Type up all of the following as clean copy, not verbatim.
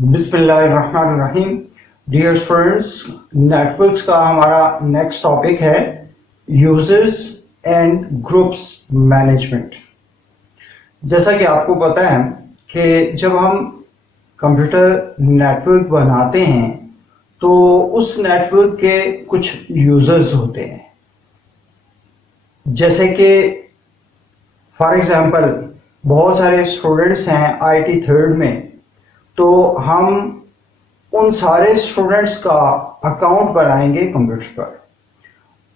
बिस्मिल्लाहिर्रहमानिर्रहीम। Dear students, networks का हमारा नेक्स्ट टॉपिक है यूजर्स एंड ग्रुप्स मैनेजमेंट। जैसा कि आपको पता है कि जब हम कंप्यूटर नेटवर्क बनाते हैं तो उस नेटवर्क के कुछ यूजर्स होते हैं। जैसे कि फॉर एग्जांपल बहुत सारे स्टूडेंट्स हैं आईटी थर्ड में, तो हम उन सारे स्टूडेंट्स का अकाउंट बनाएंगे कंप्यूटर पर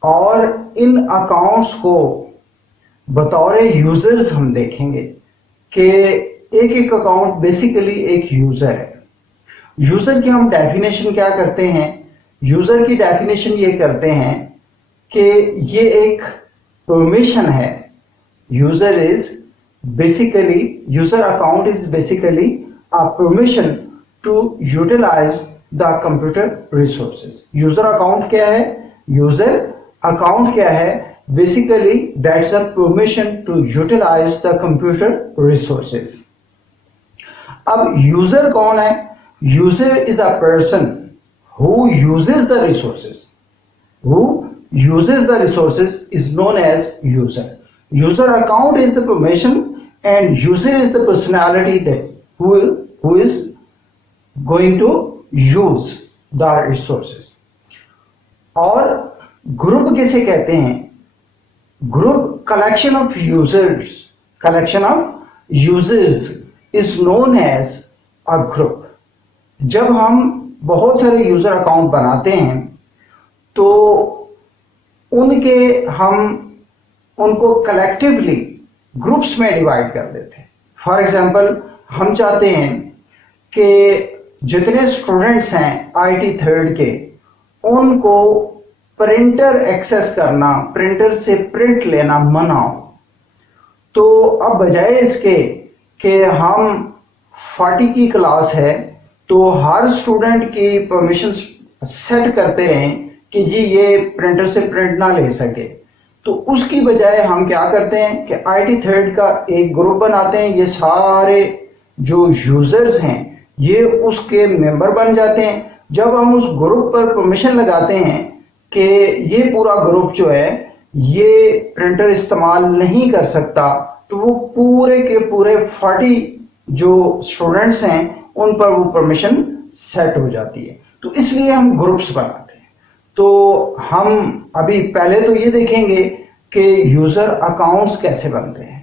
और इन अकाउंट्स को बतौर यूजर्स हम देखेंगे कि एक एक अकाउंट बेसिकली एक यूजर है। यूजर की हम डेफिनेशन क्या करते हैं? यूजर की डेफिनेशन ये करते हैं कि ये एक परमिशन है। User account is basically a permission to utilize the computer resources. User account क्या है? यूजर अकाउंट क्या है? Basically that's a permission to utilize the computer resources. अब यूजर कौन है? User is a person who uses the resources. Who uses the resources is known as user. User account is the permission and user is the personality that who is going to use the resources. और group किसे कहते हैं? Group collection of users is known as a group. जब हम बहुत सारे user account बनाते हैं तो हम उनको कलेक्टिवली ग्रुप्स में डिवाइड कर देते हैं। फॉर एग्जांपल, हम चाहते हैं कि जितने स्टूडेंट्स हैं आईटी थर्ड के, उनको प्रिंटर एक्सेस करना, प्रिंटर से प्रिंट लेना मना हो। तो अब बजाय इसके कि हम 40 की क्लास है तो हर स्टूडेंट की परमिशंस सेट करते रहें कि जी ये प्रिंटर से प्रिंट ना ले सके, तो उसकी बजाय हम क्या करते हैं कि आईटी थर्ड का एक ग्रुप बनाते हैं। ये सारे जो यूजर्स हैं ये उसके मेंबर बन जाते हैं। जब हम उस ग्रुप पर परमिशन लगाते हैं कि ये पूरा ग्रुप जो है ये प्रिंटर इस्तेमाल नहीं कर सकता, तो वो पूरे के पूरे 40 जो स्टूडेंट्स हैं उन पर वो परमिशन सेट हो जाती है। तो इसलिए हम ग्रुप्स बनाते हैं। तो हम अभी पहले तो ये देखेंगे कि यूजर अकाउंट्स कैसे बनते हैं।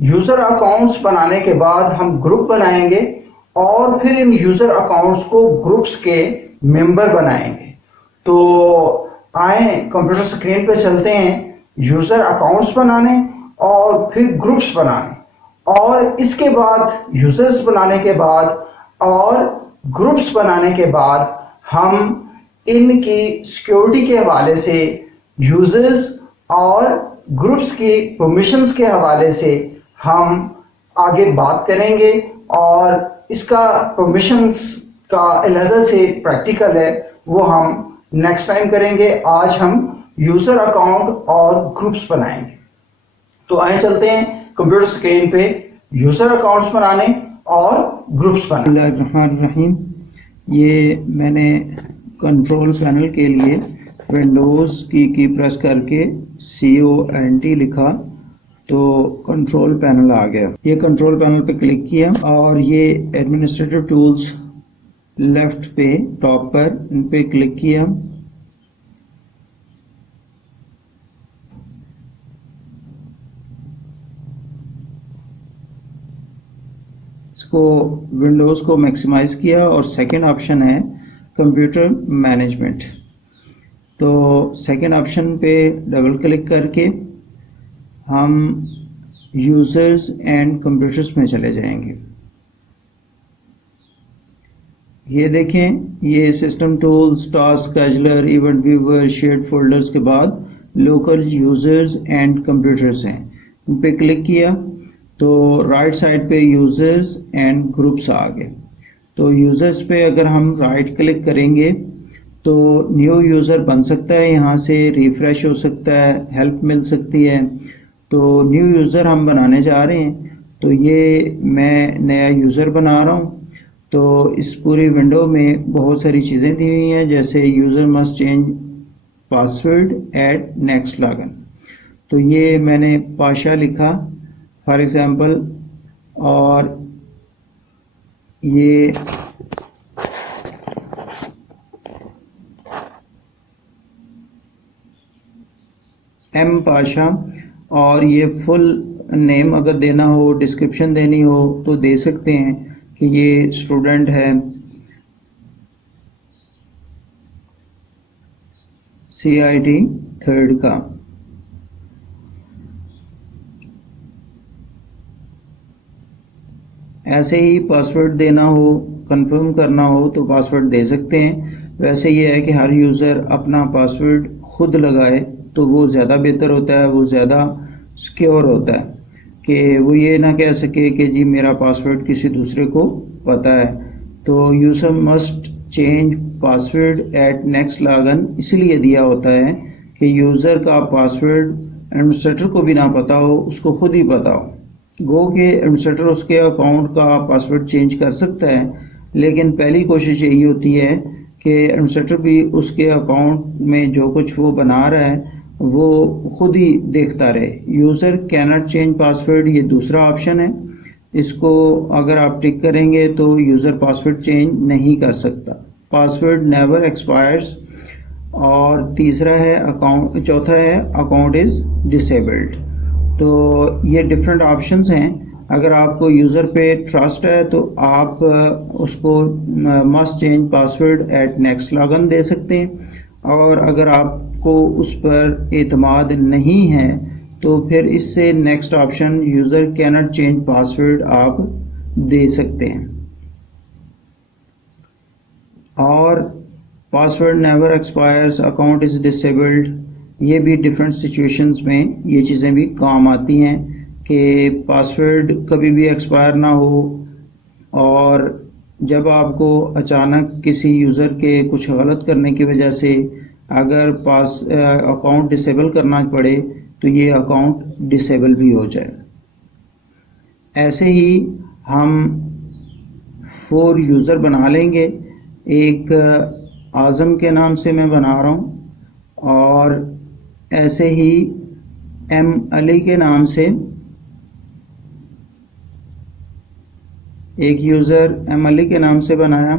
यूजर अकाउंट्स बनाने के बाद हम ग्रुप बनाएंगे और फिर इन यूजर अकाउंट्स को ग्रुप्स के मेंबर बनाएंगे। तो आए कंप्यूटर स्क्रीन पे चलते हैं यूजर अकाउंट्स बनाने और फिर ग्रुप्स बनाने, और इसके बाद यूजर्स बनाने के बाद और ग्रुप्स बनाने के बाद हम इनकी सिक्योरिटी के हवाले से, यूजर्स और ग्रुप्स की परमिशंस के हवाले से हम आगे बात करेंगे। और इसका परमिशंस का अलग से प्रैक्टिकल है, वो हम नेक्स्ट टाइम करेंगे। आज हम यूजर अकाउंट और ग्रुप्स बनाएंगे। तो आए चलते हैं कंप्यूटर स्क्रीन पे यूजर अकाउंट्स बनाने और ग्रुप्स बनाने। बिस्मिल्लाहिर्रहमानिर्रहीम। ये मैंने कंट्रोल पैनल के लिए विंडोज़ की प्रेस करके CONT लिखा तो कंट्रोल पैनल आ गया। ये कंट्रोल पैनल पे क्लिक किया और ये एडमिनिस्ट्रेटिव टूल्स लेफ्ट पे टॉप पर इन पे क्लिक किया। इसको विंडोज़ को मैक्सिमाइज किया और सेकंड ऑप्शन है कंप्यूटर मैनेजमेंट। तो सेकंड ऑप्शन पे डबल क्लिक करके हम यूजर्स एंड कंप्यूटर्स में चले जाएंगे। ये देखें, ये system tools, task scheduler, event viewer, shared folders के बाद लोकल यूजर्स एंड कंप्यूटर्स हैं। उन पे क्लिक किया तो राइट साइड पे यूजर्स एंड ग्रुप्स आ गए। तो यूजर्स पे अगर हम राइट क्लिक करेंगे तो न्यू यूज़र बन सकता है, यहाँ से रिफ़्रेश हो सकता है, हेल्प मिल सकती है। तो न्यू यूज़र हम बनाने जा रहे हैं, तो ये मैं नया यूज़र बना रहा हूँ तो इस पूरी विंडो में बहुत सारी चीज़ें दी हुई हैं, जैसे user must change password at next login. तो ये मैंने पाशा लिखा फॉर एग्जांपल, और ये एम पाशा, और ये फुल नेम अगर देना हो, डिस्क्रिप्शन देनी हो तो दे सकते हैं कि ये स्टूडेंट है CIT थर्ड का। ऐसे ही पासवर्ड देना हो, कंफर्म करना हो तो पासवर्ड दे सकते हैं। वैसे ये है कि हर यूज़र अपना पासवर्ड खुद लगाए तो वो ज़्यादा बेहतर होता है, वो ज़्यादा सिक्योर होता है कि वो ये ना कह सके कि जी मेरा पासवर्ड किसी दूसरे को पता है। तो user must change password at next login इसलिए दिया होता है कि यूज़र का पासवर्ड एडमिनिस्ट्रेटर को भी ना पता हो, उसको खुद ही पता हो। गो के एडमिनिस्ट्रेटर उसके अकाउंट का पासवर्ड चेंज कर सकता है, लेकिन पहली कोशिश यही होती है कि एडमिनिस्ट्रेटर भी उसके अकाउंट में जो कुछ वो बना रहा है वो खुद ही देखता रहे। User can not change password, ये दूसरा ऑप्शन है। इसको अगर आप टिक करेंगे तो यूज़र पासवर्ड चेंज नहीं कर सकता। पासवर्ड नेवर एक्सपायर्स, और तीसरा है अकाउंट, चौथा है अकाउंट इज़ डिसेबल्ड। तो ये डिफरेंट ऑप्शंस हैं। अगर आपको यूज़र पे ट्रस्ट है तो आप उसको must change password at next login दे सकते हैं, और अगर आपको उस पर एतमाद नहीं है तो फिर इससे next option user can not change password आप दे सकते हैं। और password never expires, account is disabled, ये भी डिफरेंट सिचुएशंस में ये चीज़ें भी काम आती हैं कि पासवर्ड कभी भी एक्सपायर ना हो, और जब आपको अचानक किसी यूज़र के कुछ गलत करने की वजह से अगर अकाउंट डिसेबल करना पड़े तो ये अकाउंट डिसेबल भी हो जाए। ऐसे ही हम 4 यूज़र बना लेंगे। एक आज़म के नाम से मैं बना रहा हूँ, और ऐसे ही M अली के नाम से एक यूज़र M अली के नाम से बनाया।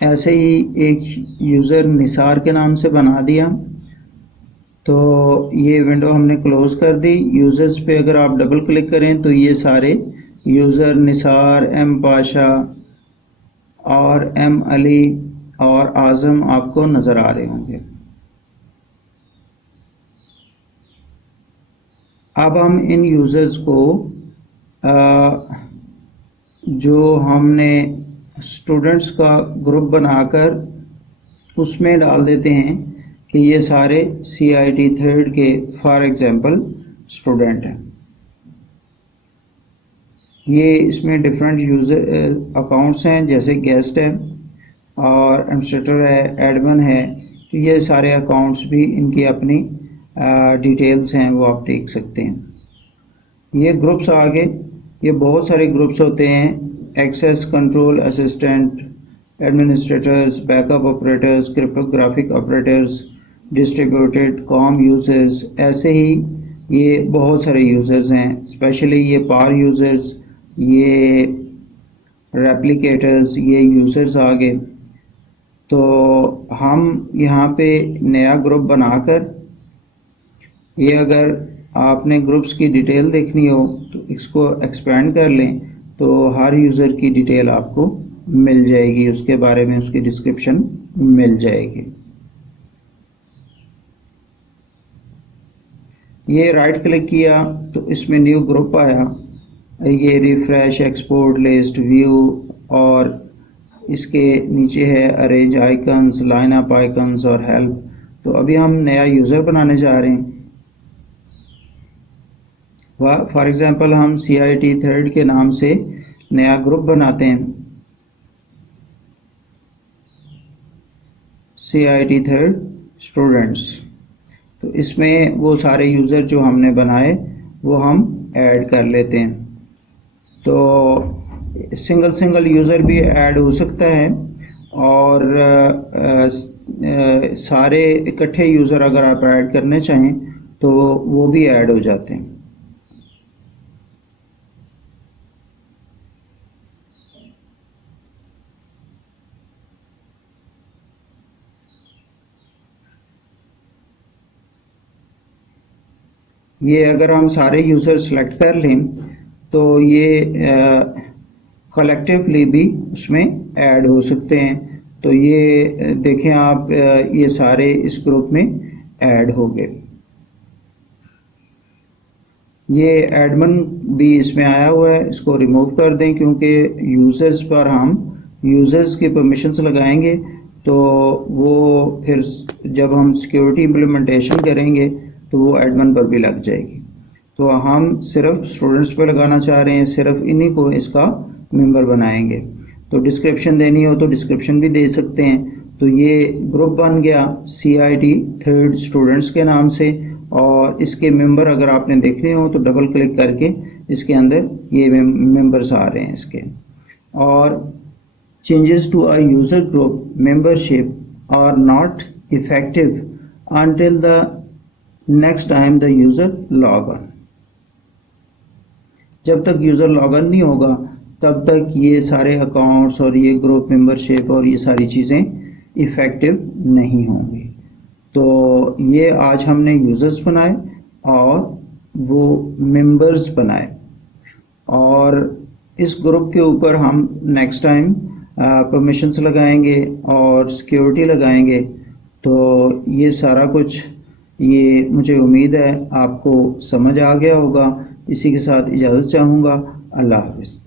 ऐसे ही एक यूज़र निसार के नाम से बना दिया। तो ये विंडो हमने क्लोज़ कर दी। यूज़र्स पे अगर आप डबल क्लिक करें तो ये सारे यूज़र निसार, M पाशा और M अली और आज़म आपको नज़र आ रहे होंगे। अब हम इन यूज़र्स को जो हमने स्टूडेंट्स का ग्रुप बनाकर उसमें डाल देते हैं कि ये सारे CIT थर्ड के फॉर एग्जांपल स्टूडेंट हैं। ये इसमें डिफरेंट यूज़र अकाउंट्स हैं, जैसे गेस्ट है और एडमिनिस्ट्रेटर है, एडमिन है। तो ये सारे अकाउंट्स भी इनकी अपनी डिटेल्स हैं, वो आप देख सकते हैं। ये ग्रुप्स आगे, ये बहुत सारे ग्रुप्स होते हैं, access control assistant, administrators, backup operators, cryptographic operators, distributed COM users. ऐसे ही ये बहुत सारे यूज़र्स हैं, स्पेशली ये पार यूज़र्स, ये रेप्लिकेटर्स, ये यूज़र्स आ गए। तो हम यहाँ पे नया ग्रुप बनाकर, ये अगर आपने ग्रुप्स की डिटेल देखनी हो तो इसको एक्सपेंड कर लें तो हर यूज़र की डिटेल आपको मिल जाएगी, उसके बारे में उसकी डिस्क्रिप्शन मिल जाएगी। ये राइट क्लिक किया तो इसमें न्यू ग्रुप आया, ये रिफ्रेश, एक्सपोर्ट लिस्ट, व्यू, और इसके नीचे है arrange icons, line up icons और हेल्प। तो अभी हम नया यूज़र बनाने जा रहे हैं। फॉर एग्जांपल हम CIT थर्ड के नाम से नया ग्रुप बनाते हैं। CIT third students. तो इसमें वो सारे यूज़र जो हमने बनाए वो हम ऐड कर लेते हैं। तो सिंगल यूज़र भी ऐड हो सकता है और सारे इकट्ठे यूज़र अगर आप ऐड करने चाहें तो वो भी ऐड हो जाते हैं। ये अगर हम सारे यूज़र सेलेक्ट कर लें तो ये कलेक्टिवली भी उसमें ऐड हो सकते हैं। तो ये देखें आप, ये सारे इस ग्रुप में ऐड हो गए। ये एडमिन भी इसमें आया हुआ है, इसको रिमूव कर दें क्योंकि यूज़र्स पर हम यूज़र्स की परमिशंस लगाएंगे तो वो फिर जब हम सिक्योरिटी इम्प्लीमेंटेशन करेंगे तो वो एडमिन पर भी लग जाएगी। तो हम सिर्फ स्टूडेंट्स पर लगाना चाह रहे हैं, सिर्फ इन्हीं को इसका मेंबर बनाएंगे। तो डिस्क्रिप्शन देनी हो तो डिस्क्रिप्शन भी दे सकते हैं। तो ये ग्रुप बन गया CIT थर्ड स्टूडेंट्स के नाम से, और इसके मेंबर अगर आपने देखने हो तो डबल क्लिक करके इसके अंदर ये मेंबर्स आ रहे हैं इसके। और changes to a user group membership are not effective until the next time the user log on। जब तक यूज़र लॉग इन नहीं होगा तब तक ये सारे अकाउंट्स और ये ग्रुप मेंबरशिप और ये सारी चीज़ें इफ़ेक्टिव नहीं होंगी। तो ये आज हमने यूज़र्स बनाए और वो मेंबर्स बनाए, और इस ग्रुप के ऊपर हम नेक्स्ट टाइम परमिशंस लगाएंगे और सिक्योरिटी लगाएंगे। तो ये सारा कुछ, ये मुझे उम्मीद है आपको समझ आ गया होगा। इसी के साथ इजाज़त चाहूँगा। अल्लाह हाफ़िज़।